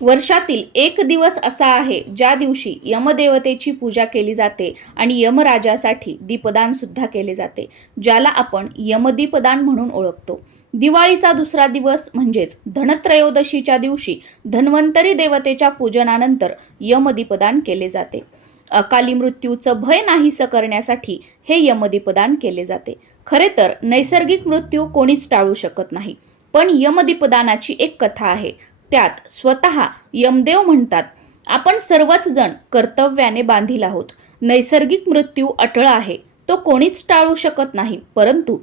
वर्षातील एक दिवस असा आहे ज्या दिवशी यमदेवतेची पूजा केली जाते आणि यमराजासाठी दीपदान सुद्धा केले जाते ज्याला आपण यमदीपदान म्हणून ओळखतो. दिवाळीचा दुसरा दिवस म्हणजेच धनत्रयोदशीच्या दिवशी धन्वंतरी देवतेच्या पूजनानंतर यमदीपदान केले जाते. अकाली मृत्यूचं भय नाहीसं करण्यासाठी हे यमदीपदान केले जाते. खरे तर नैसर्गिक मृत्यू कोणीच टाळू शकत नाही पण यमदीपदानाची एक कथा आहे. त्यात स्वतः यमदेव म्हणतात आपण सर्वच जण कर्तव्याने बांधील आहोत. नैसर्गिक मृत्यू अटळ आहे. तो कोणीच टाळू शकत नाही. परंतु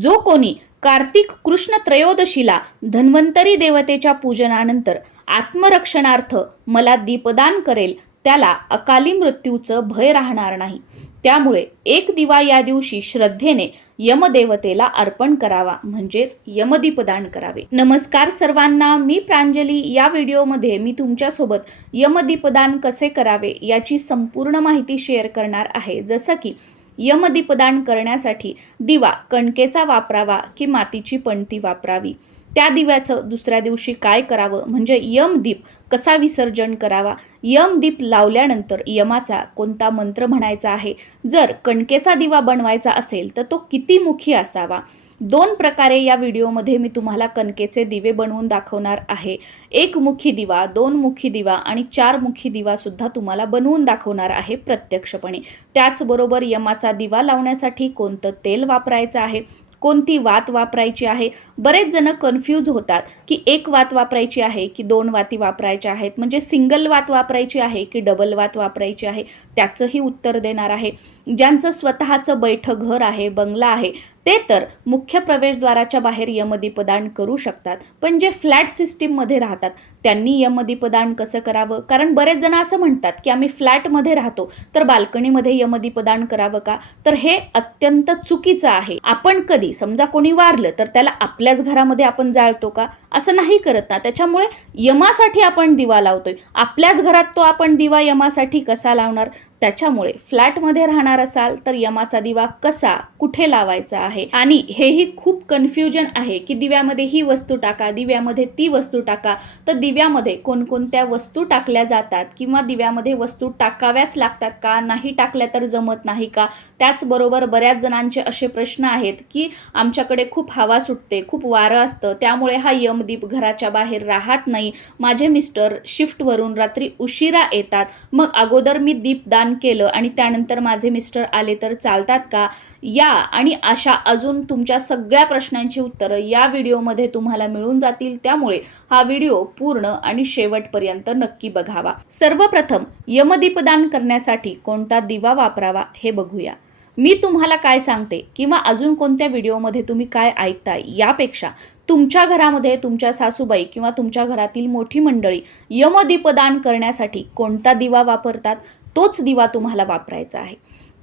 जो कोणी कार्तिक कृष्ण त्रयोदशीला धन्वंतरी देवतेच्या पूजनानंतर आत्मरक्षणार्थ मला दीपदान करेल त्याला अकाली मृत्यूचं भय राहणार नाही. त्यामुळे एक दिवा या दिवशी श्रद्धेने यमदेवतेला अर्पण करावा म्हणजेच यमदीपदान करावे. नमस्कार सर्वांना मी प्रांजली. या व्हिडिओमध्ये मी तुमच्यासोबत यमदीपदान कसे करावे याची संपूर्ण माहिती शेअर करणार आहे. जसं की यमदीपदान करण्यासाठी दिवा कणकेचा वापरावा की मातीची पणती वापरावी? त्या दिव्याचं दुसऱ्या दिवशी काय करावं? म्हणजे यमदीप कसा विसर्जन करावा? यमदीप लावल्यानंतर यमाचा कोणता मंत्र म्हणायचा आहे? जर कणकेचा दिवा बनवायचा असेल तर तो किती मुखी असावा? दोन प्रकारे या व्हिडिओमध्ये मी तुम्हाला कणकेचे दिवे बनवून दाखवणार आहे. एक मुखी दिवा दोन मुखी दिवा आणि चार मुखी दिवासुद्धा तुम्हाला बनवून दाखवणार आहे प्रत्यक्षपणे. त्याचबरोबर यमाचा दिवा लावण्यासाठी कोणतं तेल वापरायचं आहे? कोणती वात वापरायची आहे? बरेच जण कन्फ्यूज होतात की एक वात वापरायची आहे की दोन वाती वापरायच्या आहेत? म्हणजे सिंगल वात वापरायची आहे की डबल वात वापरायची आहे? त्याचंही उत्तर देणार आहे. ज्यांचं स्वतःचं बैठं घर आहे बंगला आहे ते तर मुख्य प्रवेशद्वाराच्या बाहेर यमदीपदान करू शकतात पण जे फ्लॅट सिस्टीममध्ये राहतात त्यांनी यमदीपदान कसं करावं? कारण बरेच जण असं म्हणतात की आम्ही फ्लॅटमध्ये राहतो तर बाल्कनीमध्ये यमदीपदान करावं का? तर हे अत्यंत चुकीचं आहे. आपण कधी समजा कोणी वारलं तर त्याला आपल्याच घरामध्ये आपण जाळतो का? असं नाही करत ना. त्याच्यामुळे यमासाठी आपण दिवा लावतोय. आपल्याच घरात तो आपण दिवा यमासाठी कसा लावणार? त्याच्यामुळे फ्लॅटमध्ये राहणार असाल तर यमाचा दिवा कसा कुठे लावायचा आहे? आहे. आणि हेही खूप कन्फ्युजन आहे की दिव्यामध्ये ही वस्तू टाका दिव्यामध्ये ती वस्तू टाका. तर दिव्यामध्ये कोणकोणत्या वस्तू टाकल्या जातात किंवा दिव्यामध्ये वस्तू टाकाव्याच लागतात का नाही टाकल्या तर जमत नाही का? त्याचबरोबर बऱ्याच जणांचे असे प्रश्न आहेत की आमच्याकडे खूप हवा सुटते खूप वारं असतं त्यामुळे हा यमदीप घराच्या बाहेर राहत नाही. माझे मिस्टर शिफ्टवरून रात्री उशिरा येतात. मग अगोदर मी दीपदान केलं आणि त्यानंतर माझे मिस्टर आले तर चालतात का? या आणि अशा अजून तुमच्या सगळ्या प्रश्नांची उत्तरं या व्हिडिओमध्ये तुम्हाला मिळून जातील. त्यामुळे हा व्हिडिओ पूर्ण आणि शेवटपर्यंत नक्की बघावा. सर्वप्रथम यमदीपदान करण्यासाठी कोणता दिवा वापरावा हे बघूया. मी तुम्हाला काय सांगते किंवा अजून कोणत्या व्हिडिओमध्ये तुम्ही काय ऐकताय यापेक्षा तुमच्या घरामध्ये तुमच्या सासूबाई किंवा तुमच्या घरातील मोठी मंडळी यमदीपदान करण्यासाठी कोणता दिवा वापरतात तोच दिवा तुम्हाला वापरायचा आहे.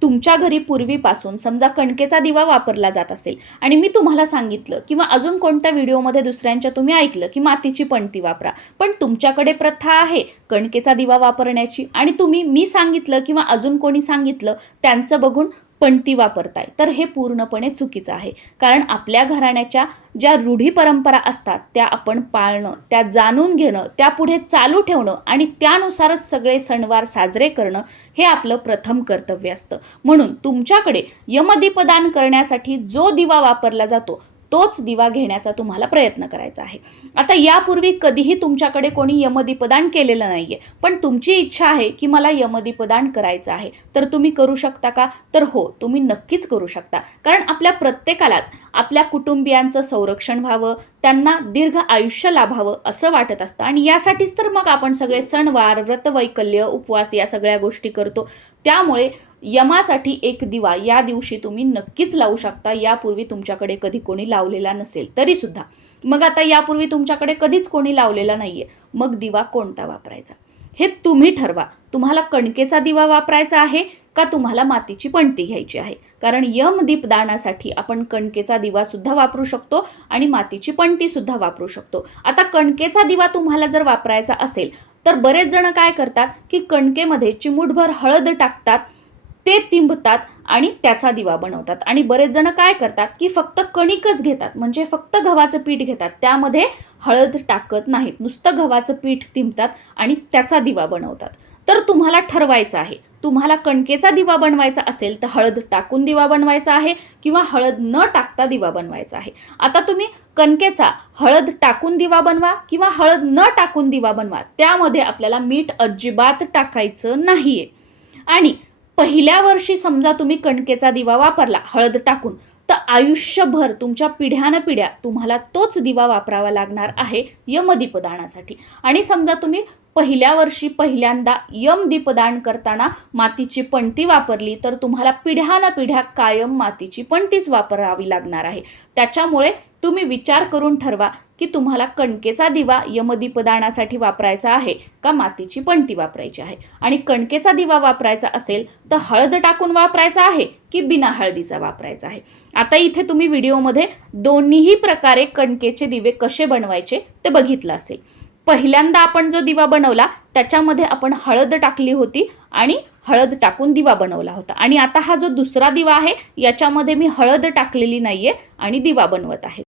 तुमच्या घरी पूर्वीपासून समजा कणकेचा दिवा वापरला जात असेल आणि मी तुम्हाला सांगितलं किंवा अजून कोणत्या व्हिडिओमध्ये दुसऱ्यांच्या तुम्ही ऐकलं की मातीची पणती वापरा पण तुमच्याकडे प्रथा आहे कणकेचा दिवा वापरण्याची आणि तुम्ही मी सांगितलं किंवा अजून कोणी सांगितलं त्यांचं बघून पणती वापरताय. तर हे पूर्णपणे चुकीचं आहे. कारण आपल्या घराण्याच्या ज्या रूढी परंपरा असतात त्या आपण पाळणं त्या जाणून घेणं त्या पुढे चालू ठेवणं आणि त्यानुसारच सगळे सणवार साजरे करणं हे आपलं प्रथम कर्तव्य असतं. म्हणून तुमच्याकडे यमदीपदान करण्यासाठी जो दिवा वापरला जातो तोच दिवा घेण्याचा तुम्हाला प्रयत्न करायचा आहे. आता यापूर्वी कधीही तुमच्याकडे कोणी यमदीपदान केलेलं नाही आहे पण तुमची इच्छा आहे की मला यमदीपदान करायचं आहे. तर तुम्ही करू शकता का? तर हो तुम्ही नक्कीच करू शकता. कारण आपल्या प्रत्येकालाच आपल्या कुटुंबियांचं संरक्षण व्हावं त्यांना दीर्घ आयुष्य लाभावं असं वाटत असतं. आणि यासाठीच तर मग आपण सगळे सणवार व्रतवैकल्य उपवास या सगळ्या गोष्टी करतो. त्यामुळे यमासाठी एक दिवा या दिवशी तुम्ही नक्कीच लावू शकता. यापूर्वी तुमच्याकडे कधी कोणी लावलेला नसेल तरी सुद्धा मग आता यापूर्वी तुमच्याकडे कधीच कोणी लावलेला नाहीये. मग दिवा कोणता वापरायचा? हे तुम्ही ठरवा. तुम्हाला कणकेचा दिवा वापरायचा आहे का तुम्हाला मातीची पणती घ्यायची आहे? कारण यमदीपदानासाठी आपण कणकेचा दिवा सुद्धा वापरू शकतो आणि मातीची पणती सुद्धा वापरू शकतो. आता कणकेचा दिवा तुम्हाला जर वापरायचा असेल तर बरेच जण काय करतात की कणकेमध्ये चिमूटभर हळद टाकतात. ते तिंबतात आणि त्याचा दिवा बनवतात. आणि बरेच जण काय करतात की फक्त कणिकच घेतात. म्हणजे फक्त गव्हाचं पीठ घेतात. त्यामध्ये हळद टाकत नाहीत. नुसतं गव्हाचं पीठ तिंबतात आणि त्याचा दिवा बनवतात. तर तुम्हाला ठरवायचं आहे. तुम्हाला कणकेचा दिवा बनवायचा असेल तर हळद टाकून दिवा बनवायचा आहे किंवा हळद न टाकता दिवा बनवायचा आहे. आता तुम्ही कणकेचा हळद टाकून दिवा बनवा किंवा हळद न टाकून दिवा बनवा. त्यामध्ये आपल्याला मीठ अजिबात टाकायचं नाहीये. आणि पहिल्या वर्षी समजा तुम्ही कणकेचा दिवा वापरला हळद टाकून तर आयुष्यभर तुमच्या पिढ्यानं पिढ्या तुम्हाला तोच दिवा वापरावा लागणार आहे यमदीपदानासाठी. आणि समजा तुम्ही पहिल्या वर्षी पहिल्यांदा यम दीपदान करताना मातीची पणती वापरली तर तुम्हाला पिढ्याना पिढ्या कायम मातीची पणतीच वापरावी लागणार आहे. त्याच्यामुळे तुम्ही विचार करून ठरवा की तुम्हाला कणकेचा दिवा यमदीपदानासाठी वापरायचा आहे का मातीची पणती वापरायची आहे? आणि कणकेचा दिवा वापरायचा असेल तर हळद टाकून वापरायचा आहे की बिना हळदीचा वापरायचा आहे? आता इथे तुम्ही व्हिडिओमध्ये दोन्हीही प्रकारे कणकेचे दिवे कसे बनवायचे ते बघितलं असेल. पहिल्यांदा आपण जो दिवा बनवला त्याच्यामध्ये आपण हळद टाकली होती आणि हळद टाकून दिवा बनवला होता. आणि आता हा जो दुसरा दिवा आहे याच्यामध्ये मी हळद टाकलेली नाही आहे आणि दिवा बनवत आहे.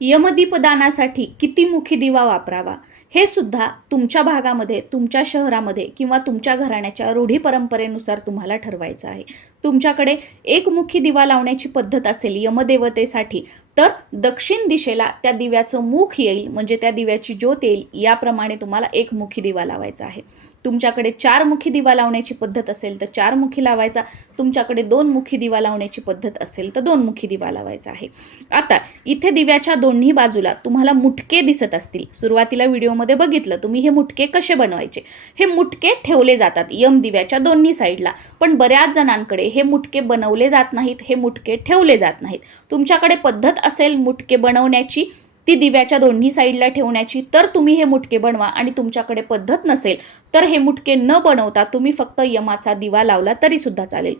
यमदीपदानासाठी किती मुखी दिवा वापरावा? हे सुद्धा तुमच्या भागामध्ये तुमच्या शहरामध्ये किंवा तुमच्या घराण्याच्या रूढी परंपरेनुसार तुम्हाला ठरवायचं आहे. तुमच्याकडे एकमुखी दिवा लावण्याची पद्धत असेल यमदेवतेसाठी तर दक्षिण दिशेला त्या दिव्याचं मुख येईल म्हणजे त्या दिव्याची ज्योत येईल याप्रमाणे तुम्हाला एकमुखी दिवा लावायचा आहे. तुमच्याकडे चार मुखी दिवा लावण्याची पद्धत असेल तर चार मुखी लावायचा. तुमच्याकडे दोन मुखी दिवा लावण्याची पद्धत असेल तर दोन मुखी दिवा लावायचा आहे. आता इथे दिव्याच्या दोन्ही बाजूला तुम्हाला मुटके दिसत असतील. सुरुवातीला व्हिडिओमध्ये बघितलं तुम्ही हे मुटके कसे बनवायचे? हे मुटके ठेवले जातात यम दिव्याच्या दोन्ही साईडला. पण बऱ्याच जणांकडे हे मुटके बनवले जात नाहीत हे मुटके ठेवले जात नाहीत. तुमच्याकडे पद्धत असेल मुटके बनवण्याची ती दिव्याच्या दोन्ही साईडला ठेवण्याची तर तुम्ही हे मुटके बनवा आणि तुमच्याकडे पद्धत नसेल तर हे मुटके न बनवता तुम्ही फक्त यमाचा दिवा लावला तरी सुद्धा चालेल.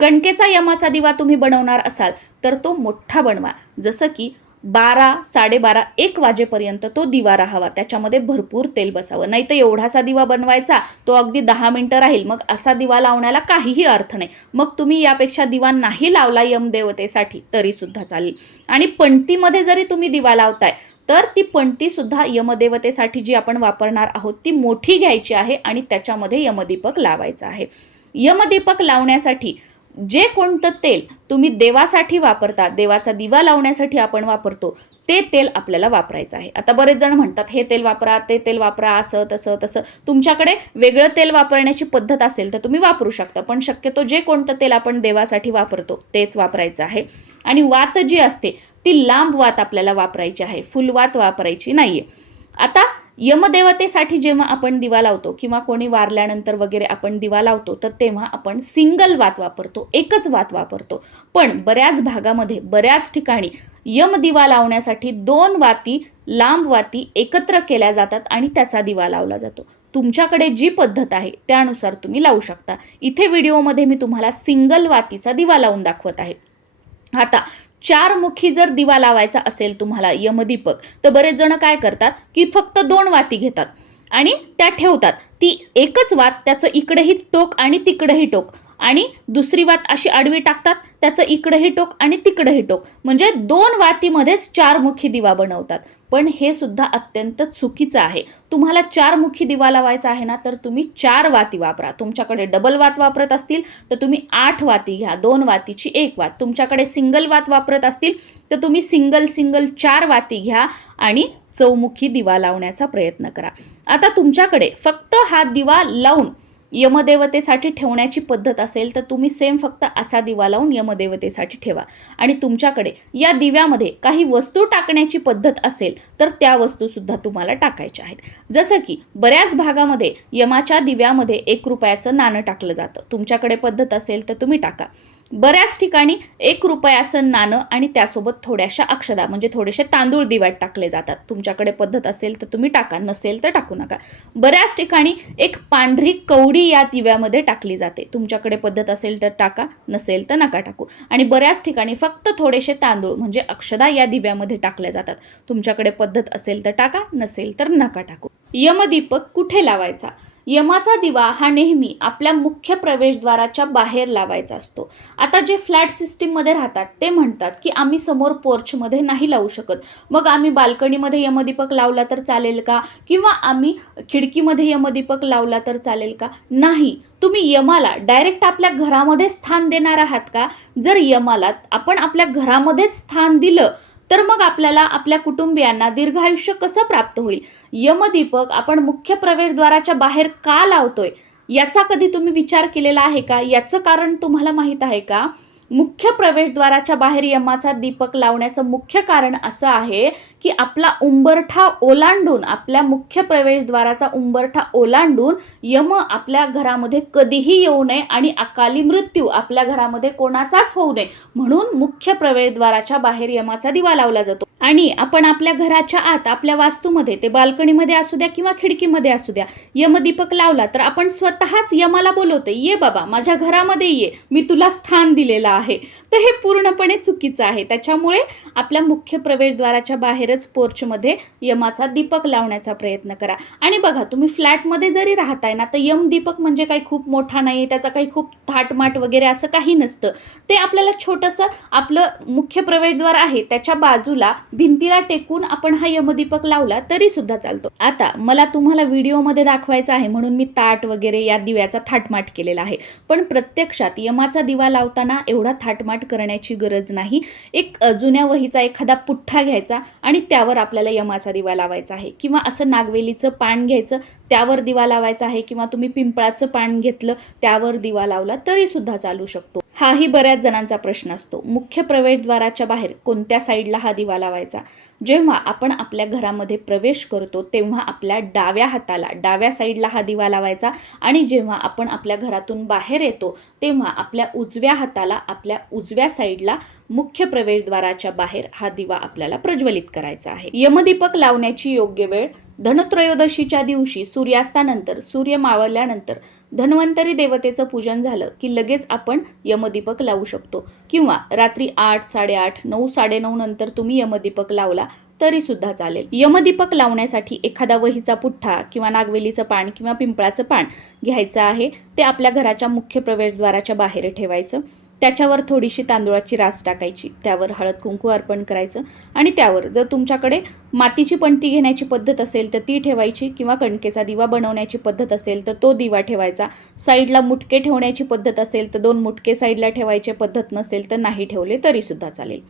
कणकेचा यमाचा दिवा तुम्ही बनवणार असाल तर तो मोठा बनवा. जसं की बारा साडेबारा एक वाजेपर्यंत तो दिवा राहावा. त्याच्यामध्ये भरपूर तेल बसावं. नाही तर एवढासा दिवा बनवायचा तो अगदी दहा मिनटं राहील. मग असा दिवा लावण्याला काहीही अर्थ नाही. मग तुम्ही यापेक्षा दिवा नाही लावला यमदेवतेसाठी तरीसुद्धा चालेल. आणि पणतीमध्ये जरी तुम्ही दिवा लावताय तर ती पणतीसुद्धा यमदेवतेसाठी जी आपण वापरणार आहोत ती मोठी घ्यायची आहे आणि त्याच्यामध्ये यमदीपक लावायचा आहे. यमदीपक लावण्यासाठी जे कोणतं तेल तुम्ही देवासाठी वापरता देवाचा दिवा लावण्यासाठी आपण वापरतो ते तेल आपल्याला वापरायचं आहे. आता बरेच जण म्हणतात हे तेल वापरा ते तेल वापरा असं तसं तसं. तुमच्याकडे वेगळं तेल वापरण्याची पद्धत असेल तर तुम्ही वापरू शकता पण शक्यतो जे कोणतं तेल आपण देवासाठी वापरतो तेच वापरायचं आहे. आणि वात जी असते ती लांब वात आपल्याला वापरायची आहे फुलवात वापरायची नाही आहे आता यमदेवतेसाठी जेव्हा आपण दिवा लावतो किंवा कोणी वारल्यानंतर वगैरे आपण दिवा लावतो तर तेव्हा आपण सिंगल वात वापरतो एकच वात वापरतो. पण बऱ्याच भागामध्ये बऱ्याच ठिकाणी यम दिवा लावण्यासाठी दोन वाती लांब वाती एकत्र केल्या जातात आणि त्याचा दिवा लावला जातो. तुमच्याकडे जी पद्धत आहे त्यानुसार तुम्ही लावू शकता. इथे व्हिडिओमध्ये मी तुम्हाला सिंगल वातीचा दिवा लावून दाखवत आहे. आता चार मुखी जर दिवा लावायचा असेल तुम्हाला यमदीपक तर बरेच जण काय करतात की फक्त दोन वाती घेतात आणि त्या ठेवतात. ती एकच वात त्याचं इकडेही टोक आणि तिकडेही टोक. आणि दुसरी वात अशी आडवी टाकतात त्याचं इकडंही टोक आणि तिकडंही टोक. म्हणजे दोन वातीमध्येच चारमुखी दिवा बनवतात. पण हे सुद्धा अत्यंत चुकीचं आहे. तुम्हाला चारमुखी दिवा लावायचा आहे ना तर तुम्ही चार वाती वापरा. तुमच्याकडे डबल वात वापरत असतील तर तुम्ही आठ वाती घ्या. दोन वातीची एक वात. तुमच्याकडे सिंगल वात वापरत असतील तर तुम्ही सिंगल सिंगल चार वाती घ्या आणि चौमुखी दिवा लावण्याचा प्रयत्न करा. आता तुमच्याकडे फक्त हा दिवा लावून यमदेवतेसाठी ठेवण्याची पद्धत असेल तर तुम्ही सेम फक्त असा दिवा लावून यमदेवतेसाठी ठेवा. आणि तुमच्याकडे या दिव्यामध्ये काही वस्तू टाकण्याची पद्धत असेल तर त्या वस्तूसुद्धा तुम्हाला टाकायच्या आहेत. जसं की बऱ्याच भागामध्ये यमाच्या दिव्यामध्ये एक रुपयाचं नाणं टाकलं जातं. तुमच्याकडे पद्धत असेल तर तुम्ही टाका. बऱ्याच ठिकाणी एक रुपयाचं नाणं आणि त्यासोबत थोड्याशा अक्षदा म्हणजे थोडेसे तांदूळ दिव्यात टाकले जातात. तुमच्याकडे पद्धत असेल तर तुम्ही टाका नसेल तर टाकू नका. बऱ्याच ठिकाणी एक पांढरी कवडी या दिव्यामध्ये टाकली जाते. तुमच्याकडे पद्धत असेल तर टाका नसेल तर नका टाकू. आणि बऱ्याच ठिकाणी फक्त थोडेसे तांदूळ म्हणजे अक्षदा या दिव्यामध्ये टाकल्या जातात. तुमच्याकडे पद्धत असेल तर टाका नसेल तर नका टाकू. यमदीपक कुठे लावायचा? यमाचा दिवा हा नेहमी आपल्या मुख्य प्रवेशद्वाराच्या बाहेर लावायचा असतो. आता जे फ्लॅट सिस्टीममध्ये राहतात ते म्हणतात की आम्ही समोर पोर्चमध्ये नाही लावू शकत. मग आम्ही बाल्कनीमध्ये यमदीपक लावला तर चालेल का? किंवा आम्ही खिडकीमध्ये यमदीपक लावला तर चालेल का? नाही. तुम्ही यमाला डायरेक्ट आपल्या घरामध्ये स्थान देणार आहात का? जर यमाला आपण आपल्या घरामध्येच स्थान दिलं तर मग आपल्याला आपल्या कुटुंबियांना दीर्घायुष्य कसं प्राप्त होईल? यमदीपक आपण मुख्य प्रवेशद्वाराच्या बाहेर का लावतोय? याचा कधी तुम्ही विचार केलेला आहे का? याचं कारण तुम्हाला माहीत आहे का? मुख्य प्रवेशद्वाराच्या बाहेर यमाचा दीपक लावण्याचं मुख्य कारण असं आहे की आपला उंबरठा ओलांडून आपल्या मुख्य प्रवेशद्वाराचा उंबरठा ओलांडून यम आपल्या घरामध्ये कधीही येऊ नये आणि अकाली मृत्यू आपल्या घरामध्ये कोणाचाच होऊ नये म्हणून मुख्य प्रवेशद्वाराच्या बाहेर यमाचा दिवा लावला जातो. आणि आपण आपल्या घराच्या आत आपल्या वास्तूमध्ये ते बाल्कनीमध्ये असू द्या किंवा खिडकीमध्ये असू द्या यमदीपक लावला तर आपण स्वतःच यमाला बोलवते ये बाबा माझ्या घरामध्ये ये मी तुला स्थान दिलेलं आहे. तर हे पूर्णपणे चुकीचं आहे. त्याच्यामुळे आपल्या मुख्य प्रवेशद्वाराच्या बाहेरच पोर्चमध्ये यमाचा दीपक लावण्याचा प्रयत्न करा. आणि बघा तुम्ही फ्लॅटमध्ये जरी राहताय ना तर यम दीपक म्हणजे काही खूप मोठा नाही त्याचा काही खूप थाटमाट वगैरे असं काही नसतं. ते आपल्याला छोटंसं आपलं मुख्य प्रवेशद्वार आहे त्याच्या बाजूला भिंतीला टेकून आपण हा यमदीपक लावला तरी सुद्धा चालतो. आता मला तुम्हाला व्हिडिओमध्ये दाखवायचं आहे म्हणून मी ताट वगैरे या दिव्याचा थाटमाट केलेला आहे. पण प्रत्यक्षात यमाचा दिवा लावताना एवढा थाटमाट करण्याची गरज नाही. एक जुन्या वहीचा एखादा पुठ्ठा घ्यायचा आणि त्यावर आपल्याला यमाचा दिवा लावायचा आहे. किंवा असं नागवेलीचं पान घ्यायचं त्यावर दिवा लावायचा आहे किंवा तुम्ही पिंपळाचं पान घेतलं त्यावर दिवा लावला तरी सुद्धा चालू शकतो. हाही बऱ्याच जणांचा प्रश्न असतो. मुख्य प्रवेशद्वाराच्या बाहेर कोणत्या साईडला हा दिवा लावायचा? जेव्हा आपण आपल्या घरामध्ये प्रवेश करतो तेव्हा आपल्या डाव्या हाताला डाव्या साईडला हा दिवा लावायचा आणि जेव्हा आपण आपल्या घरातून बाहेर येतो तेव्हा आपल्या उजव्या हाताला आपल्या उजव्या साईडला मुख्य प्रवेशद्वाराच्या बाहेर हा दिवा आपल्याला प्रज्वलित करायचा आहे. यमदीपक लावण्याची योग्य वेळ धनत्रयोदशीच्या दिवशी सूर्यास्तानंतर सूर्य मावळल्यानंतर धन्वंतरी देवतेचं पूजन झालं की लगेच आपण यमदीपक लावू शकतो. किंवा रात्री आठ साडेआठ नऊ साडेनऊ नंतर तुम्ही यमदीपक लावला तरी सुद्धा चालेल. यमदीपक लावण्यासाठी एखादा वहीचा पुठ्ठा किंवा नागवेलीचं पान किंवा पिंपळाचं पान घ्यायचं आहे. ते आपल्या घराच्या मुख्य प्रवेशद्वाराच्या बाहेर ठेवायचं. त्याच्यावर थोडीशी तांदूळाची रास टाकायची. त्यावर हळद कुंकू अर्पण करायचं आणि त्यावर जर तुमच्याकडे मातीची पणती घेण्याची पद्धत असेल तर ती ठेवायची किंवा कणकेचा दिवा बनवण्याची पद्धत असेल तर तो दिवा ठेवायचा. साईडला मुटके ठेवण्याची पद्धत असेल तर दोन मुटके साईडला ठेवायचे पद्धत नसेल तर नाही ठेवले तरीसुद्धा चालेल.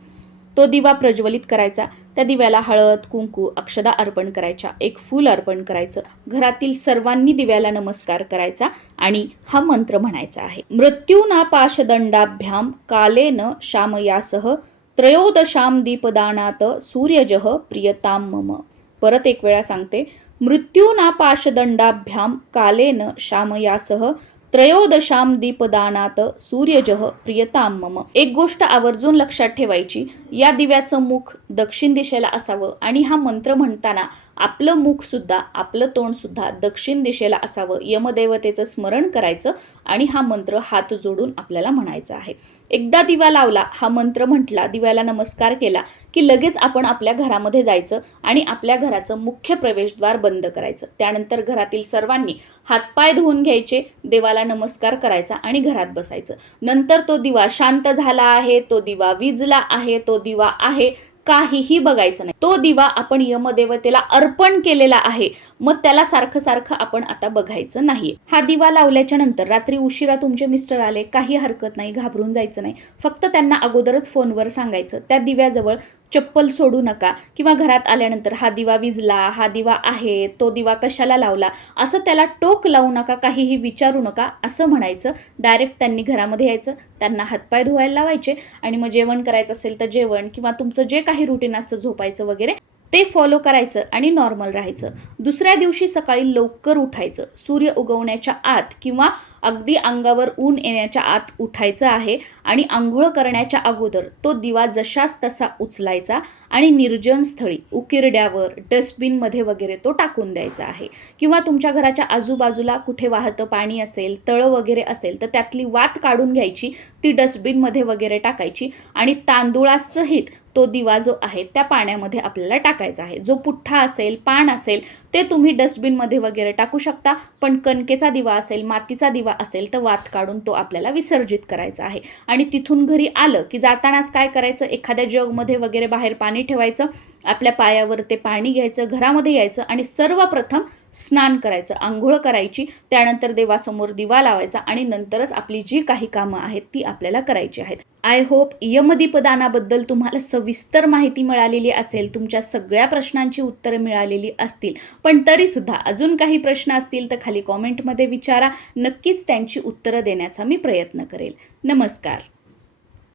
तो दिवा प्रज्वलित करायचा. त्या दिव्याला हळद कुंकू अक्षदा अर्पण करायच्या. एक फूल अर्पण करायचं. घरातील सर्वांनी दिव्याला नमस्कार करायचा आणि हा मंत्र म्हणायचा आहे. मृत्यूना पाशदंडाभ्याम कालेन श्यामयासह त्रयोदशाम दीपदानात सूर्यजह प्रियताम मम. परत एक वेळा सांगते. मृत्यूना पाशदंडाभ्याम कालेन श्यामयासह त्रयोदशाम दीपदानात सूर्यजः प्रियताम मम. एक गोष्ट आवर्जून लक्षात ठेवायची या दिव्याचं मुख दक्षिण दिशेला असावं आणि हा मंत्र म्हणताना आपलं मुख सुद्धा आपलं तोंड सुद्धा दक्षिण दिशेला असावं यमदेवतेचं स्मरण करायचं आणि हा मंत्र हात जोडून आपल्याला म्हणायचा आहे. एकदा दिवा लावला हा मंत्र म्हटला दिव्याला नमस्कार केला की लगेच आपण आपल्या घरामध्ये जायचं आणि आपल्या घराचं मुख्य प्रवेशद्वार बंद करायचं. त्यानंतर घरातील सर्वांनी हातपाय धुवून घ्यायचे देवाला नमस्कार करायचा आणि घरात बसायचं. नंतर तो दिवा शांत झाला आहे तो दिवा विजला आहे तो दिवा आहे काहीही बघायचं नाही. तो दिवा आपण यमदेवतेला अर्पण केलेला आहे. मग त्याला सारखं सारखं आपण आता बघायचं नाही. हा दिवा लावल्याच्या नंतर रात्री उशिरा तुमचे मिस्टर आले. काही हरकत नाही घाबरून जायचं नाही. फक्त त्यांना अगोदरच फोनवर सांगायचं. त्या दिव्याजवळ चप्पल सोडू नका. किंवा घरात आल्यानंतर हा दिवा विजला हा दिवा आहे तो दिवा कशाला लावला? असं त्याला टोक लावू नका काहीही विचारू नका असं म्हणायचं. डायरेक्ट त्यांनी घरामध्ये यायचं. त्यांना हातपाय धुवायला लावायचे. आणि मग जेवण करायचं असेल तर जेवण किंवा तुमचं जे काही रुटीन असतं झोपायचं वगैरे ते फॉलो करायचं आणि नॉर्मल राहायचं. दुसऱ्या दिवशी सकाळी लवकर उठायचं. सूर्य उगवण्याच्या आत किंवा अगदी अंगावर ऊन येण्याच्या आत उठायचं आहे आणि आंघोळ करण्याच्या अगोदर तो दिवा जशास तसा उचलायचा आणि निर्जन स्थळी उकिरड्यावर डस्टबिनमध्ये वगैरे तो टाकून द्यायचा आहे. किंवा तुमच्या घराच्या आजूबाजूला कुठे वाहतं पाणी असेल तळं वगैरे असेल तर त्यातली वात काढून घ्यायची ती डस्टबिनमध्ये वगैरे टाकायची आणि तांदुळासहित तो दिवा जो आहे त्या पाण्यामध्ये आपल्याला टाकायचा आहे. जो पुठ्ठा असेल पान असेल ते तुम्ही डस्टबिनमध्ये वगैरे टाकू शकता पण कणकेचा दिवा असेल मातीचा दिवा असेल तर वात काढून तो आपल्याला विसर्जित करायचा आहे. आणि तिथून घरी आलं की जातानाच काय करायचं? एखाद्या जगमध्ये वगैरे बाहेर पाणी ठेवायचं? आपल्या पायावर ते पाणी घ्यायचं घरामध्ये यायचं आणि सर्वप्रथम स्नान करायचं आंघोळ करायची. त्यानंतर देवासमोर दिवा लावायचा आणि नंतरच आपली जी काही कामं आहेत ती आपल्याला करायची आहेत. आय होप यमदीपदानाबद्दल तुम्हाला सविस्तर माहिती मिळालेली असेल तुमच्या सगळ्या प्रश्नांची उत्तरं मिळालेली असतील. पण तरीसुद्धा अजून काही प्रश्न असतील तर खाली कॉमेंटमध्ये विचारा. नक्कीच त्यांची उत्तरं देण्याचा मी प्रयत्न करेल. नमस्कार.